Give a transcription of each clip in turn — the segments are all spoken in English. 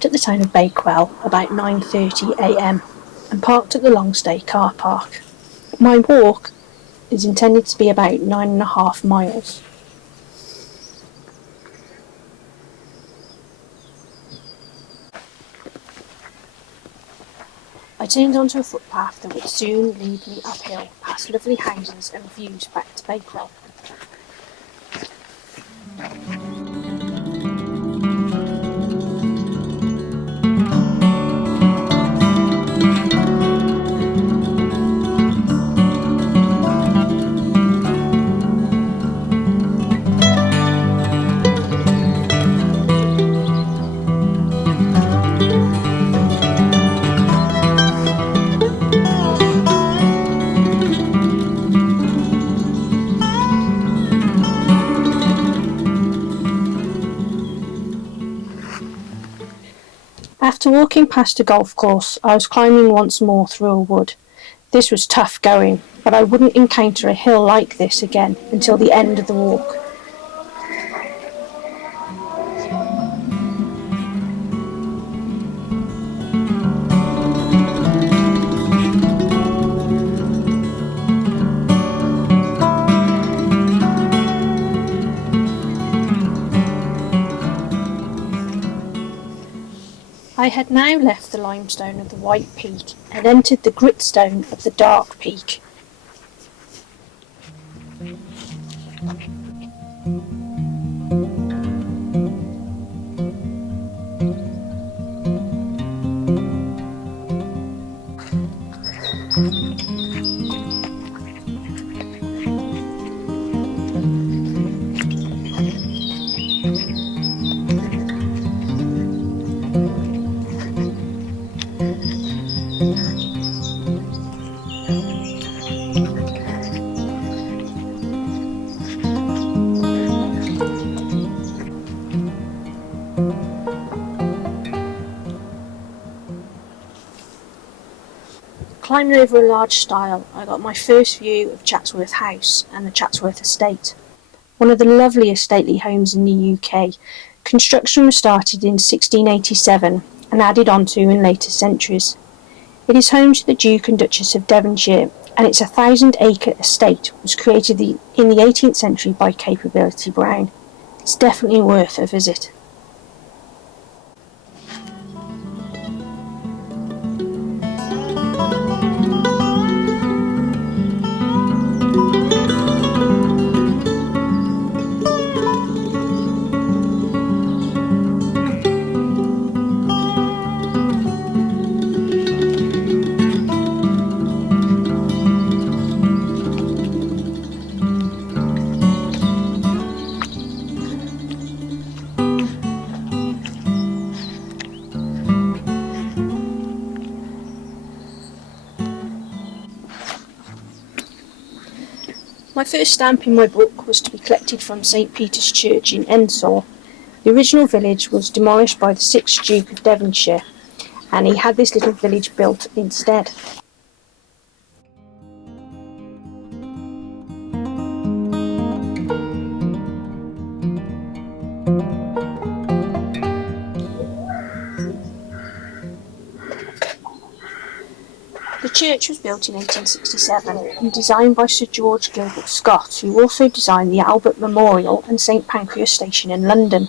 arrived at the town of Bakewell about 9:30 a.m. and parked at the long stay car park. My walk is intended to be about 9.5 miles. I turned onto a footpath that would soon lead me uphill past lovely houses and views back to Bakewell. After walking past a golf course, I was climbing once more through a wood. This was tough going, but I wouldn't encounter a hill like this again until the end of the walk. I had now left the limestone of the White Peak and entered the gritstone of the Dark Peak. Climbing over a large stile, I got my first view of Chatsworth House and the Chatsworth Estate, one of the loveliest stately homes in the UK. Construction was started in 1687 and added on to in later centuries. It is home to the Duke and Duchess of Devonshire, and its 1,000-acre estate was created in the 18th century by Capability Brown. It's definitely worth a visit. My first stamp in my book was to be collected from St. Peter's Church in Ensor. The original village was demolished by the 6th Duke of Devonshire, and he had this little village built instead. The church was built in 1867 and designed by Sir George Gilbert Scott, who also designed the Albert Memorial and St Pancras Station in London.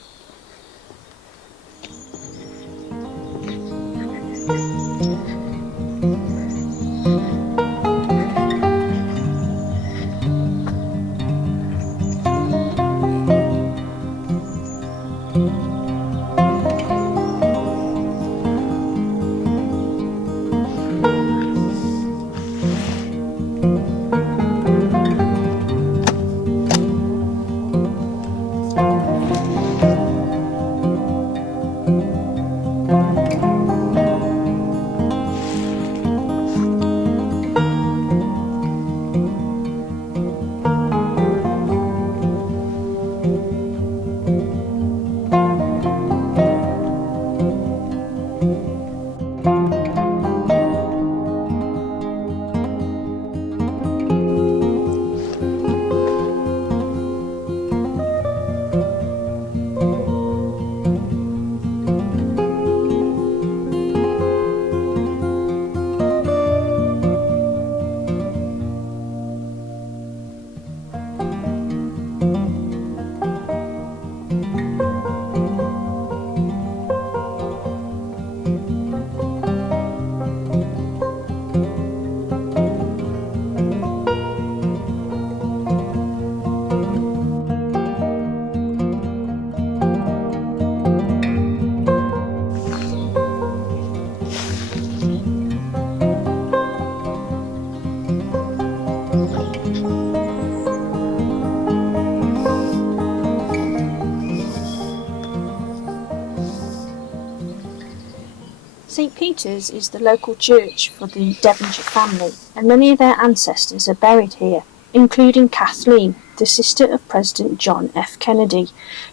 St Peter's is the local church for the Devonshire family, and many of their ancestors are buried here, including Kathleen, the sister of President John F. Kennedy,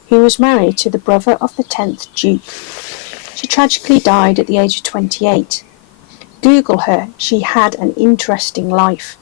who was married to the brother of the 10th Duke. She tragically died at the age of 28. Google her, she had an interesting life.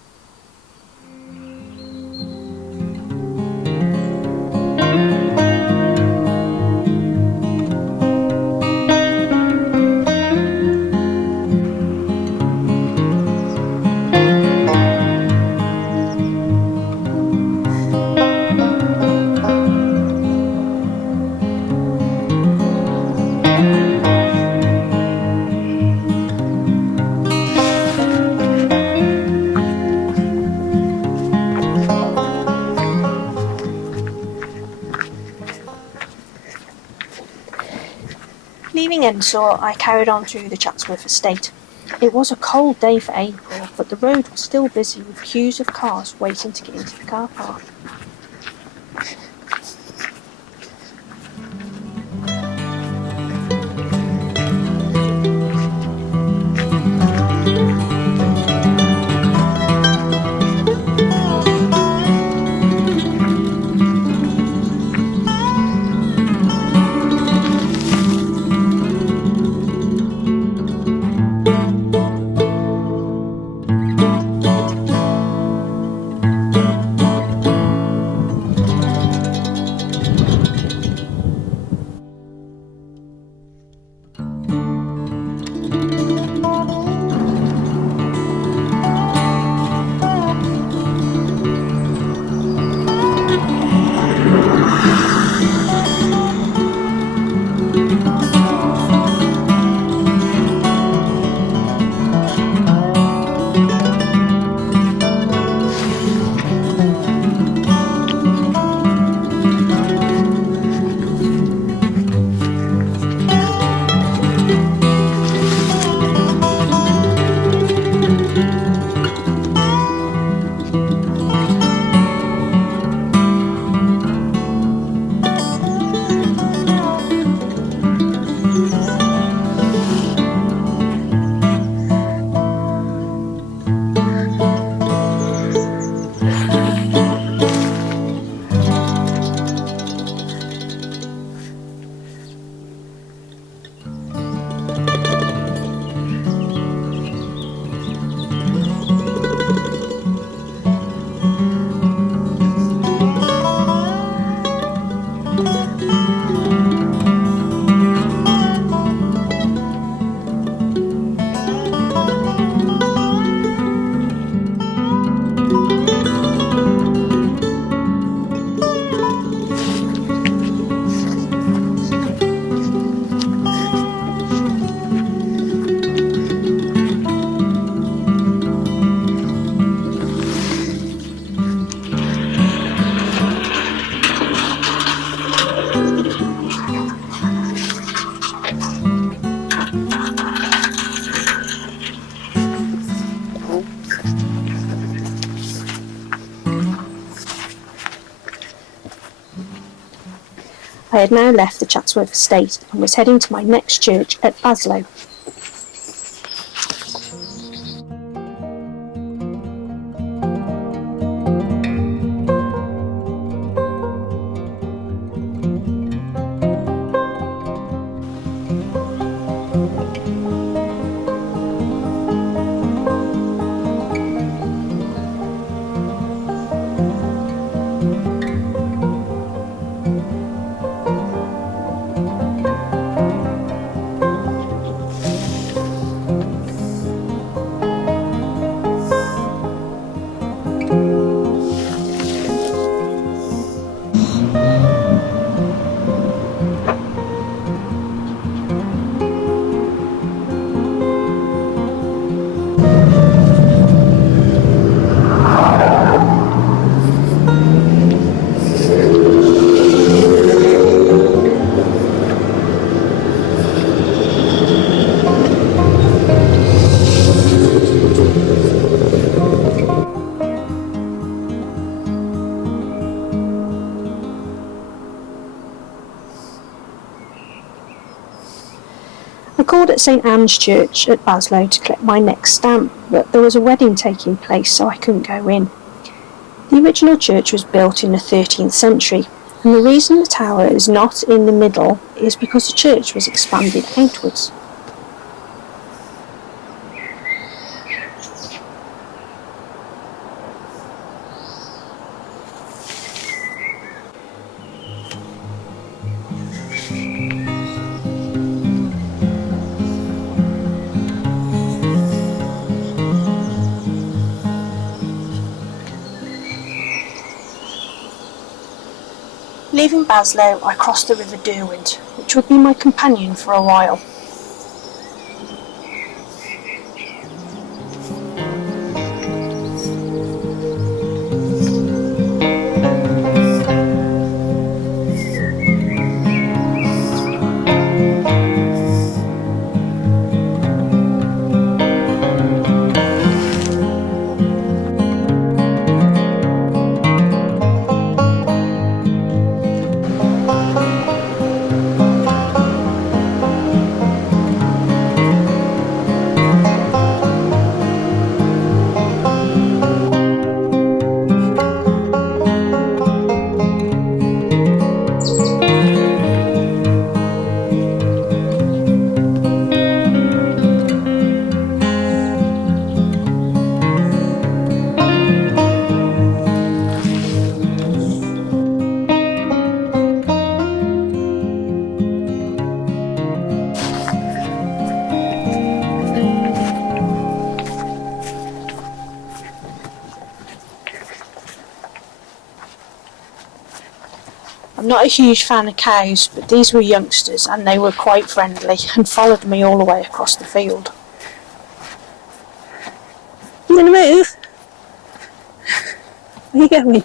Leaving Ensor, I carried on through the Chatsworth estate. It was a cold day for April, but the road was still busy with queues of cars waiting to get into the car park. I had now left the Chatsworth estate and was heading to my next church at Baslow. at St Anne's Church at Baslow to collect my next stamp, but there was a wedding taking place, so I couldn't go in. The original church was built in the 13th century, and the reason the tower is not in the middle is because the church was expanded outwards. Leaving Baslow, I crossed the River Derwent, which would be my companion for a while. I'm not a huge fan of cows, but these were youngsters and they were quite friendly and followed me all the way across the field. You gonna move? Where are you going?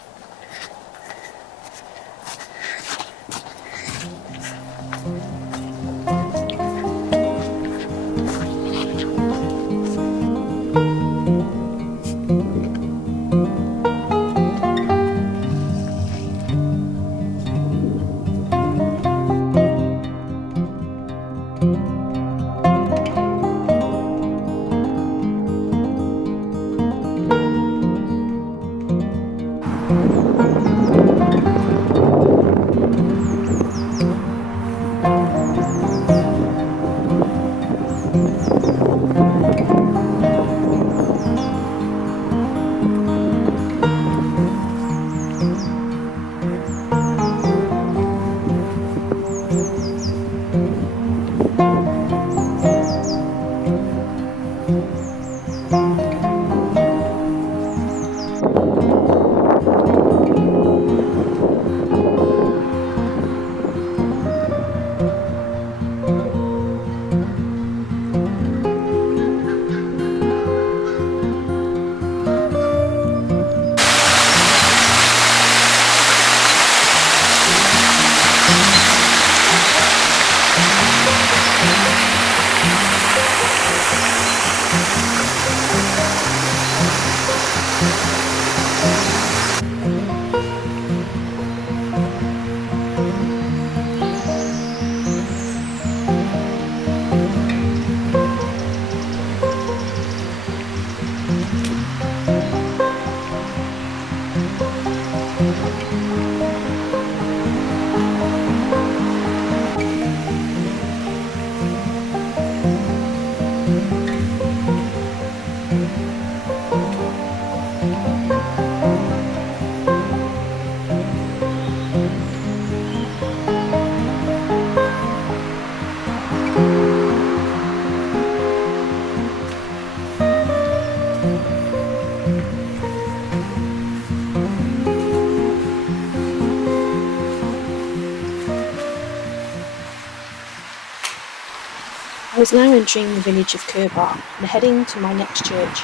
I was now entering the village of Kerbar and heading to my next church.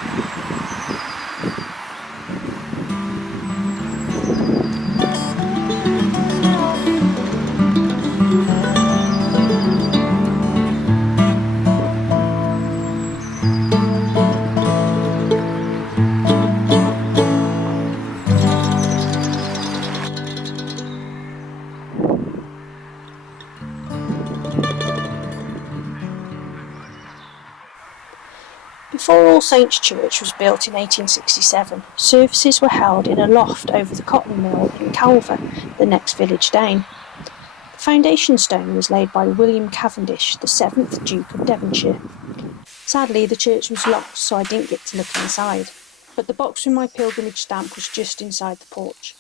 Saints Church was built in 1867. Services were held in a loft over the cotton mill in Calver, the next village down. The foundation stone was laid by William Cavendish, the 7th Duke of Devonshire. Sadly, the church was locked, so I didn't get to look inside, but the box with my pilgrimage stamp was just inside the porch.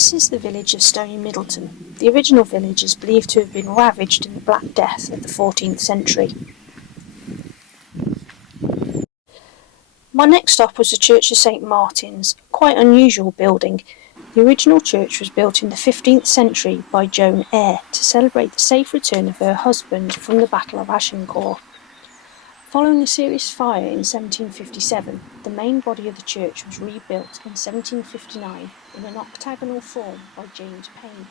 This is the village of Stony Middleton. The original village is believed to have been ravaged in the Black Death of the 14th century. My next stop was the Church of St Martin's, a quite unusual building. The original church was built in the 15th century by Joan Eyre to celebrate the safe return of her husband from the Battle of Agincourt. Following a serious fire in 1757, the main body of the church was rebuilt in 1759 in an octagonal form by James Payne.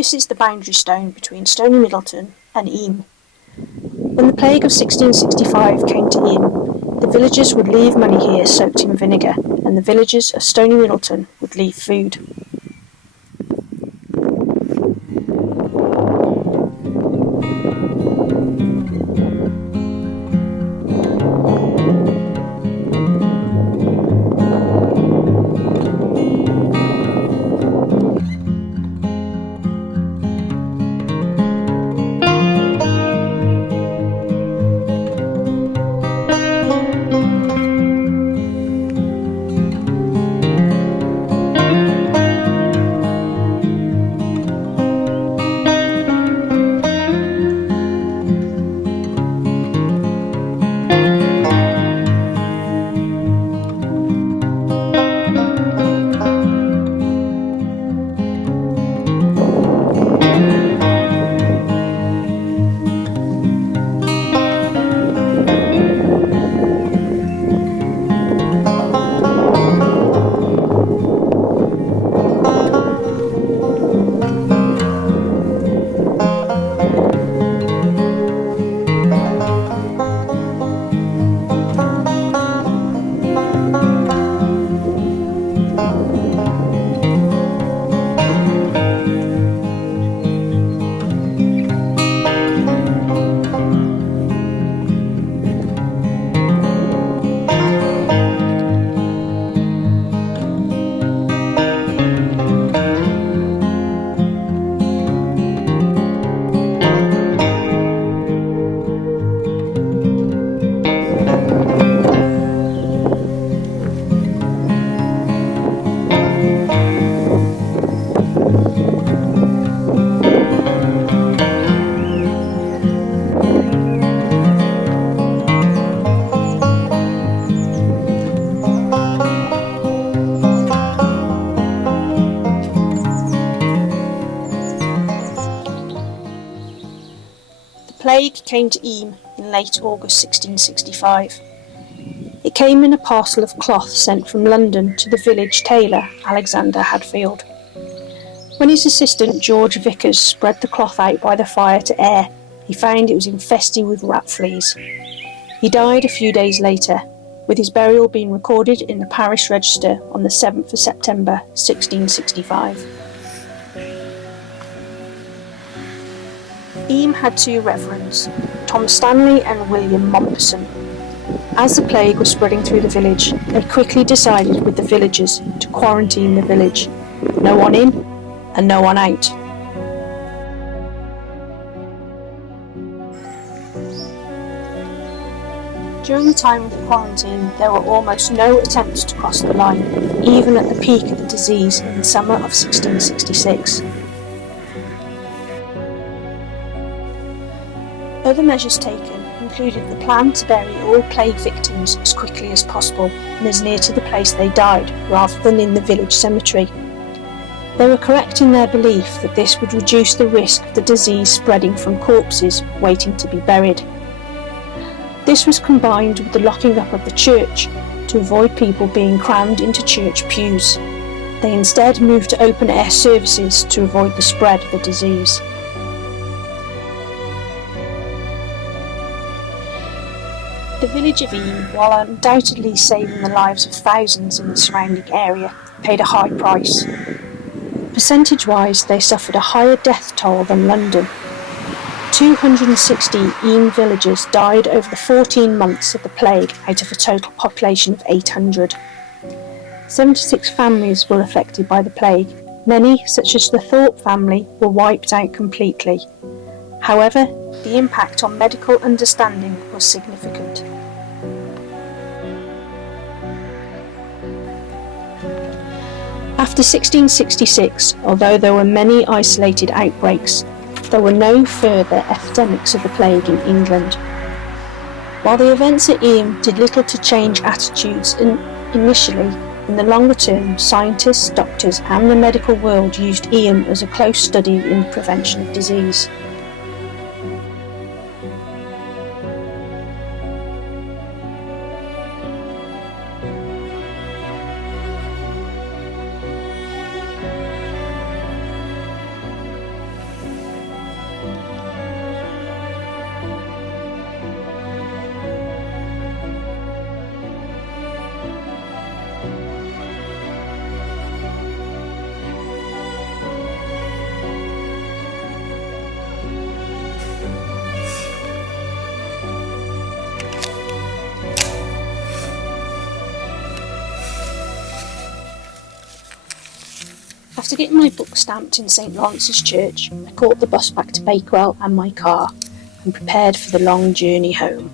This is the boundary stone between Stony Middleton and Eyam. When the plague of 1665 came to Eyam, the villagers would leave money here soaked in vinegar, and the villagers of Stony Middleton would leave food. The plague came to Eyam in late August 1665. It came in a parcel of cloth sent from London to the village tailor, Alexander Hadfield. When his assistant, George Vickers, spread the cloth out by the fire to air, he found it was infested with rat fleas. He died a few days later, with his burial being recorded in the parish register on the 7th of September 1665. Eyam had two reverends, Thomas Stanley and William Mompesson. As the plague was spreading through the village, they quickly decided with the villagers to quarantine the village. No one in and no one out. During the time of the quarantine, there were almost no attempts to cross the line, even at the peak of the disease in the summer of 1666. Other measures taken included the plan to bury all plague victims as quickly as possible and as near to the place they died, rather than in the village cemetery. They were correct in their belief that this would reduce the risk of the disease spreading from corpses waiting to be buried. This was combined with the locking up of the church to avoid people being crammed into church pews. They instead moved to open-air services to avoid the spread of the disease. The village of Eyam, while undoubtedly saving the lives of thousands in the surrounding area, paid a high price. Percentage-wise, they suffered a higher death toll than London. 260 Eyam villagers died over the 14 months of the plague out of a total population of 800. 76 families were affected by the plague. Many, such as the Thorpe family, were wiped out completely. However, the impact on medical understanding was significant. After 1666, although there were many isolated outbreaks, there were no further epidemics of the plague in England. While the events at Eyam did little to change attitudes initially, in the longer term, scientists, doctors and the medical world used Eyam as a close study in the prevention of disease. After getting my book stamped in St Lawrence's Church, I caught the bus back to Bakewell and my car, and prepared for the long journey home.